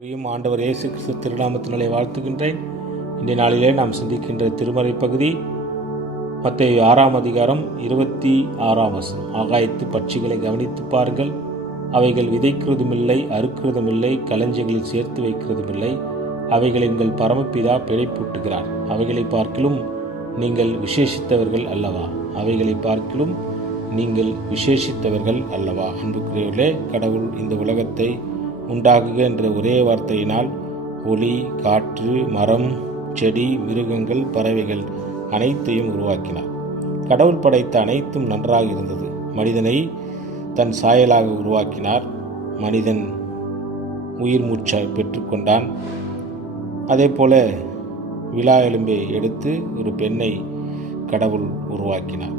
ஆண்டவர் இயேசு கிறிஸ்து திருநாமத்தினாலே வாழ்த்துகின்றேன். இன்றைய நாளிலே நாம் சிந்திக்கின்ற திருமறை பகுதி மத்தேயு 6 அதிகாரம் 26 ஆகாயத்து பட்சிகளை கவனித்து பாருங்கள், அவைகள் விதைக்கிறதுமில்லை, அறுக்கிறதுமில்லை, களஞ்சியங்களில் சேர்த்து வைக்கிறதுமில்லை, அவைகள் எங்கள் பரமபிதா பிழைப்பூட்டுகிறார். அவைகளை பார்க்கிலும் நீங்கள் விசேஷித்தவர்கள் அல்லவா? அவைகளை பார்க்கிலும் நீங்கள் விசேஷித்தவர்கள் அல்லவா? அன்புக்குரியவர்களே, கடவுள் இந்த உலகத்தை உண்டாகுக என்ற ஒரே வார்த்தையினால் ஒளி, காற்று, மரம், செடி, மிருகங்கள், பறவைகள் அனைத்தையும் உருவாக்கினார். கடவுள் படைத்த அனைத்தும் நன்றாக இருந்தது. மனிதனை தன் சாயலாக உருவாக்கினார். மனிதன் உயிர் மூச்சை பெற்றுக்கொண்டான். அதே போல விலா எலும்பை எடுத்து ஒரு பெண்ணை கடவுள் உருவாக்கினார்.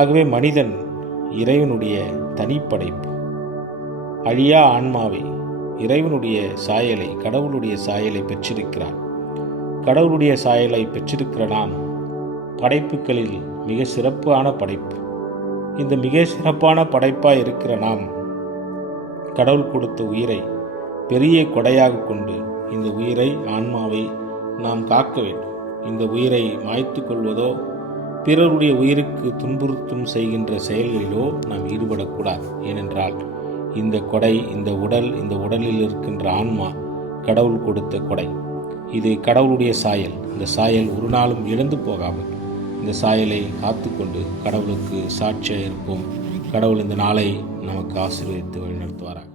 ஆகவே மனிதன் இறைவனுடைய தனிப்படைப்பு, அழியா ஆன்மாவை, இறைவனுடைய சாயலை, கடவுளுடைய சாயலை பெற்றிருக்கிறார். கடவுளுடைய சாயலை பெற்றிருக்கிற நாம் படைப்புகளில் மிக சிறப்பான படைப்பு. இந்த மிக சிறப்பான படைப்பாக இருக்கிற நாம் கடவுள் கொடுத்த உயிரை பெரிய கொடையாக கொண்டு இந்த உயிரை, ஆன்மாவை நாம் காக்க வேண்டும். இந்த உயிரை மாய்த்து கொள்வதோ பிறருடைய உயிருக்கு துன்புறுத்தும் செய்கின்ற செயல்களிலோ நாம் ஈடுபடக்கூடாது. ஏனென்றால் இந்த கொடை, இந்த உடல், இந்த உடலில் இருக்கின்ற ஆன்மா கடவுள் கொடுத்த கொடை. இது கடவுளுடைய சாயல். இந்த சாயல் ஒரு நாளும் இழந்து போகாமல் இந்த சாயலை காத்துக்கொண்டு கடவுளுக்கு சாட்சியாக இருப்போம். கடவுள் இந்த நாளை நமக்கு ஆசீர்வதித்து வழிநடத்துவாராக.